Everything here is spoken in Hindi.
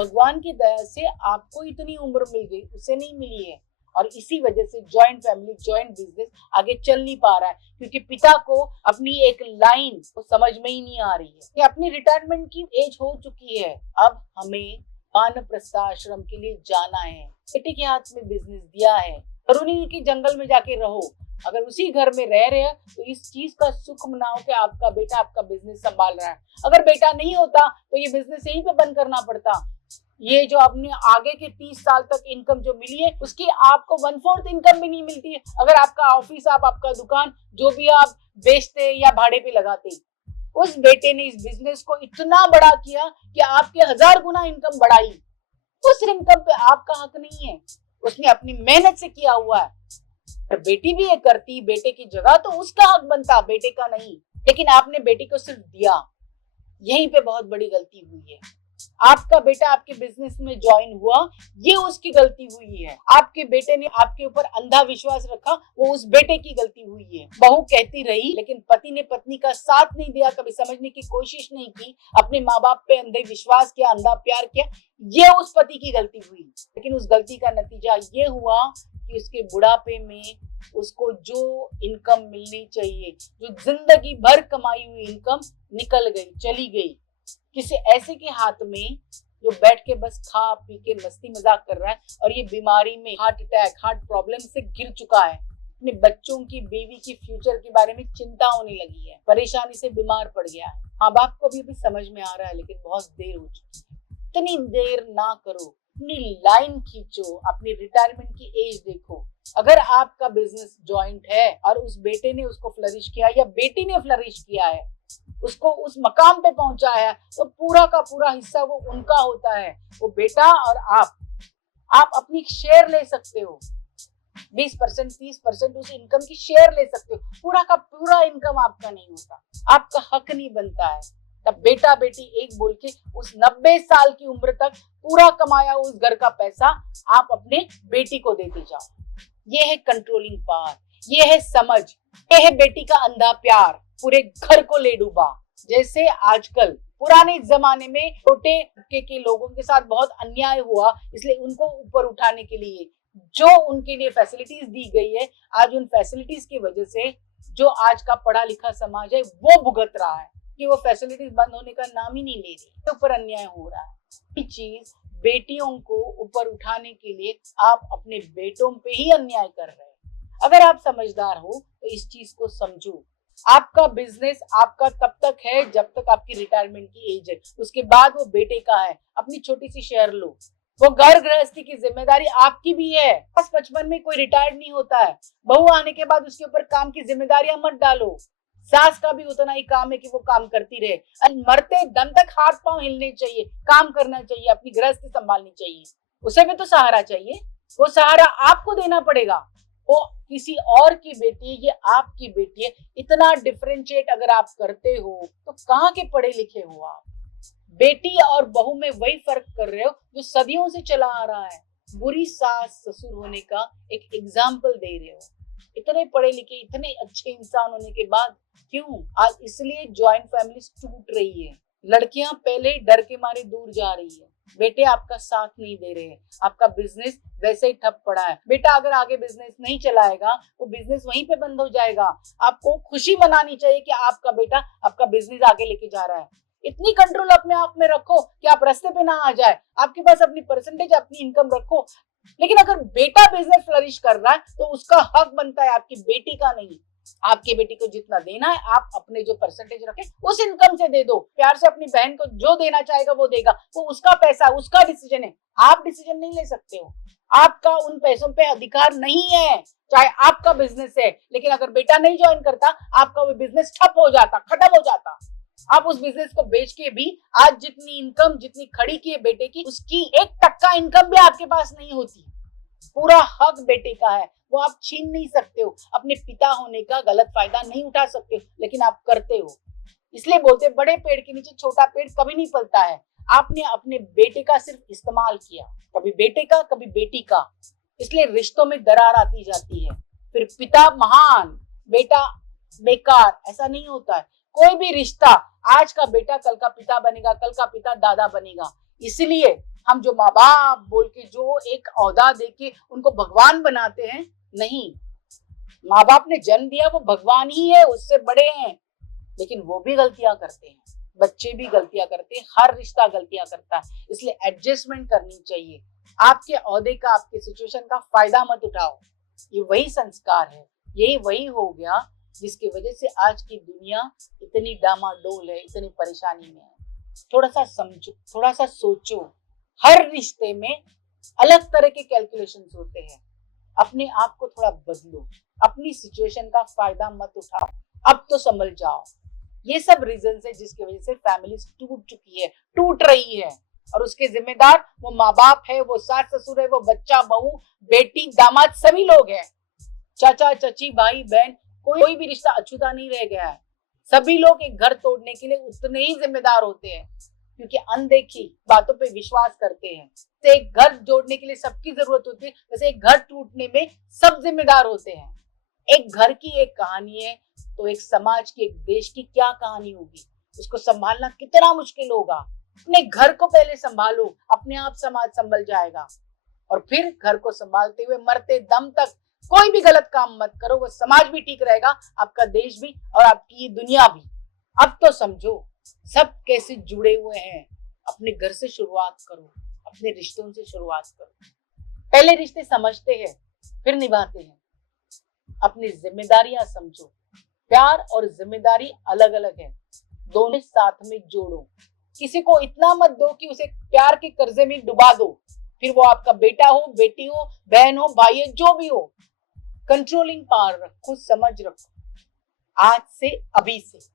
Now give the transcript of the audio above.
भगवान की दया से आपको इतनी उम्र मिल गई, उसे नहीं मिली है। और इसी वजह से जॉइंट फैमिली, जॉइंट बिजनेस आगे चल नहीं पा रहा है, क्योंकि पिता को अपनी एक लाइन को समझ में ही नहीं आ रही है कि अपनी रिटायरमेंट की एज हो चुकी है, अब हमें वानप्रस्थ आश्रम के लिए जाना है। बेटे के हाथ में बिजनेस दिया है, करुणी की जंगल में जाके रहो। अगर उसी घर में रह रहे हैं तो इस चीज का सुख मनाओ कि आपका बेटा आपका बिजनेस संभाल रहा है। अगर बेटा नहीं होता तो ये बिजनेस यहीं पे बंद करना पड़ता। ये जो आपने आगे के 30 साल तक इनकम जो मिली है, उसकी आपको 1/4 इनकम भी नहीं मिलती है। अगर आपका ऑफिस, आपका दुकान जो भी आप बेचते या भाड़े पे लगाते, उस बेटे ने इस बिजनेस को इतना बड़ा किया कि आपके 1000 गुना इनकम बढ़ाई। उस इनकम पे आपका हक नहीं है, उसने अपनी मेहनत से किया हुआ है। बेटी भी ये करती, बेटे की जगह तो उसका हक बनता, बेटे का नहीं। लेकिन आपने बेटी को सिर्फ दिया, यहीं पे बहुत बड़ी गलती हुई है। आपका बेटा आपके बिजनेस में ज्वाइन हुआ, ये उसकी गलती हुई है। आपके बेटे ने आपके ऊपर अंधा विश्वास रखा, वो उस बेटे की गलती हुई है। बहू कहती रही, लेकिन पति ने पत्नी का साथ नहीं दिया, कभी समझने की कोशिश नहीं की, अपने माँ बाप पे अंधे विश्वास किया, अंधा प्यार किया, ये उस पति की गलती हुई। लेकिन उस गलती का नतीजा ये हुआ कि उसके बुढ़ापे में उसको जो इनकम मिलनी चाहिए, जो जिंदगी भर कमाई हुई इनकम निकल गई, चली गई किसी ऐसे के हाथ में जो बैठ के बस खा पी के मस्ती मजाक कर रहा है, और ये बीमारी में, हार्ट अटैक, हार्ट प्रॉब्लम से गिर चुका है। अपने बच्चों की, बीवी की फ्यूचर के बारे में चिंता होने लगी है, परेशानी से बीमार पड़ गया है। माँ बाप को भी समझ में आ रहा है, लेकिन बहुत देर हो चुकी है। इतनी देर ना करो, अपनी लाइन खींचो, अपनी रिटायरमेंट की एज देखो। अगर आपका बिजनेस जॉइंट है और उस बेटे ने उसको फ्लरिश किया या बेटी ने फ्लरिश किया है, उसको उस मकाम पे पहुंचाया, तो पूरा का पूरा हिस्सा वो उनका होता है। वो बेटा और आप अपनी शेयर ले सकते हो, 20%, 30% उस इनकम की शेयर ले सकते हो। पूरा का पूरा इनकम आपका नहीं होता, आपका हक नहीं बनता है। तब बेटा बेटी एक बोल के उस 90 साल की उम्र तक पूरा कमाया उस घर का पैसा आप अपने बेटी को देते जाओ। ये है कंट्रोलिंग पावर, ये है समझ, ये है बेटी का अंधा प्यार, पूरे घर को ले डूबा। जैसे आजकल पुराने जमाने में छोटे तबके के लोगों के साथ बहुत अन्याय हुआ, इसलिए उनको ऊपर उठाने के लिए जो उनके लिए फैसिलिटीज दी गई है, आज उन फैसिलिटीज की वजह से जो आज का पढ़ा लिखा समाज है वो भुगत रहा है कि वो फैसिलिटीज बंद होने का नाम ही नहीं ले रही, ऊपर अन्याय हो रहा है। ये चीज बेटियों को ऊपर उठाने के लिए आप अपने बेटों पे ही अन्याय कर रहे हैं। अगर आप समझदार हो तो इस चीज को समझो। आपका बिजनेस आपका तब तक है जब तक आपकी रिटायरमेंट की एज है, उसके बाद वो बेटे का है। अपनी छोटी सी शेयर लो, वो घर गृहस्थी की जिम्मेदारी आपकी भी है। बस 55 में कोई रिटायर्ड नहीं होता है। बहू आने के बाद उसके ऊपर काम की जिम्मेदारियां मत डालो। सास का भी उतना ही काम है कि वो काम करती रहे, और मरते दम तक हाथ पांव हिलने चाहिए, काम करना चाहिए, अपनी गृहस्थी संभालनी चाहिए। उसे भी तो सहारा चाहिए, वो सहारा आपको देना पड़ेगा। वो किसी और की बेटी, ये आपकी बेटी है। इतना डिफरेंशिएट अगर आप करते हो तो कहाँ के पढ़े लिखे हो आप? बेटी और बहू में वही फर्क कर रहे हो जो सदियों से चला आ रहा है। बुरी सास ससुर होने का एक एग्जाम्पल दे रहे हो। इतने पढ़े लिखे, इतने अच्छे इंसान होने के बाद क्यों आज? इसलिए ज्वाइंट फैमिली टूट रही है। लड़कियां पहले डर के मारे दूर जा रही है, बेटे आपका साथ नहीं दे रहे हैं, आपका बिजनेस वैसे ही ठप पड़ा है। बेटा अगर आगे बिजनेस नहीं चलाएगा वो बिजनेस वहीं पे बंद हो जाएगा। आपको खुशी मनानी चाहिए कि आपका बेटा आपका बिजनेस आगे लेके जा रहा है। इतनी कंट्रोल अपने आप में रखो कि आप रास्ते पे ना आ जाए। आपके पास अपनी परसेंटेज, अपनी इनकम रखो। लेकिन अगर बेटा बिजनेस फ्लरिश कर रहा है तो उसका हक बनता है, आपकी बेटी का नहीं। आपकी बेटी को जितना देना है आप अपने जो परसेंटेज रखे उस इनकम से दे दो। प्यार से अपनी बहन को जो देना चाहेगा वो देगा, वो उसका पैसा, उसका डिसीजन है। आप डिसीजन नहीं ले सकते हो, आपका उन पैसों पे अधिकार नहीं है, चाहे आपका बिजनेस है। लेकिन अगर बेटा नहीं ज्वाइन करता, आपका वो बिजनेस ठप हो जाता, खत्म हो जाता। आप उस बिजनेस को बेच के भी आज जितनी इनकम, जितनी खड़ी की है बेटे की, उसकी 1% इनकम भी आपके पास नहीं होती। पूरा हक बेटे का है, वो आप छीन नहीं सकते हो। अपने पिता होने का गलत फायदा नहीं उठा सकते हो, लेकिन आप करते हो। इसलिए बोलते बड़े पेड़ के नीचे छोटा पेड़ कभी नहीं पलता है। आपने अपने बेटे का सिर्फ इस्तेमाल किया, कभी बेटे का कभी बेटी का, इसलिए रिश्तों में दरार आती जाती है। फिर पिता महान, बेटा बेकार, ऐसा नहीं होता है। कोई भी रिश्ता, आज का बेटा कल का पिता बनेगा, कल का पिता दादा बनेगा। इसलिए हम जो माँ बाप बोल के जो एक औहदा देके उनको भगवान बनाते हैं, नहीं, माँ बाप ने जन्म दिया वो भगवान ही है, उससे बड़े हैं, लेकिन वो भी गलतियां करते हैं, बच्चे भी गलतियां करते हैं, हर रिश्ता गलतियां करता है, इसलिए एडजस्टमेंट करनी चाहिए। आपके ओहदे का, आपके सिचुएशन का फायदा मत उठाओ। ये वही संस्कार है, यही वही हो गया जिसकी वजह से आज की दुनिया इतनी डामाडोल है, इतनी परेशानी में है। थोड़ा सा समझो, थोड़ा सा सोचो। हर रिश्ते में अलग तरह के कैलकुलेशंस होते हैं। अपने आप को थोड़ा बदलो, अपनी सिचुएशन का फायदा मत उठाओ, अब तो संभल जाओ। ये सब रीजन है जिसकी वजह से फैमिलीज टूट चुकी है, टूट रही है, और उसके जिम्मेदार वो माँ बाप है, वो सास ससुर है, वो बच्चा, बहू, बेटी, दामाद, सभी लोग हैं। चाचा चाची, भाई बहन, कोई भी रिश्ता अछूता नहीं रह गया है। सभी लोग एक घर तोड़ने के लिए उतने ही जिम्मेदार होते हैं, क्योंकि अनदेखी बातों पे विश्वास करते हैं। तो एक घर जोड़ने के लिए सबकी जरूरत होती है, वैसे एक घर टूटने में सब जिम्मेदार होते हैं। एक घर की एक कहानी है, तो एक समाज की, एक देश की क्या कहानी होगी? उसको संभालना कितना मुश्किल होगा। अपने घर को पहले संभालो, अपने आप समाज संभल जाएगा। और फिर घर को संभालते हुए मरते दम तक कोई भी गलत काम मत करो, वो समाज भी ठीक रहेगा, आपका देश भी और आपकी दुनिया भी। अब तो समझो सब कैसे जुड़े हुए हैं। अपने घर से शुरुआत करो, अपने रिश्तों से शुरुआत करो। पहले रिश्ते समझते हैं, फिर निभाते हैं। अपनी जिम्मेदारियां समझो। प्यार और जिम्मेदारी अलग अलग है, दोनों साथ में जोड़ो। किसी को इतना मत दो कि उसे प्यार के कर्जे में डुबा दो, फिर वो आपका बेटा हो, बेटी हो, बहन हो, भाई हो, जो भी हो। कंट्रोलिंग पावर रखो, समझ रखो, आज से, अभी से।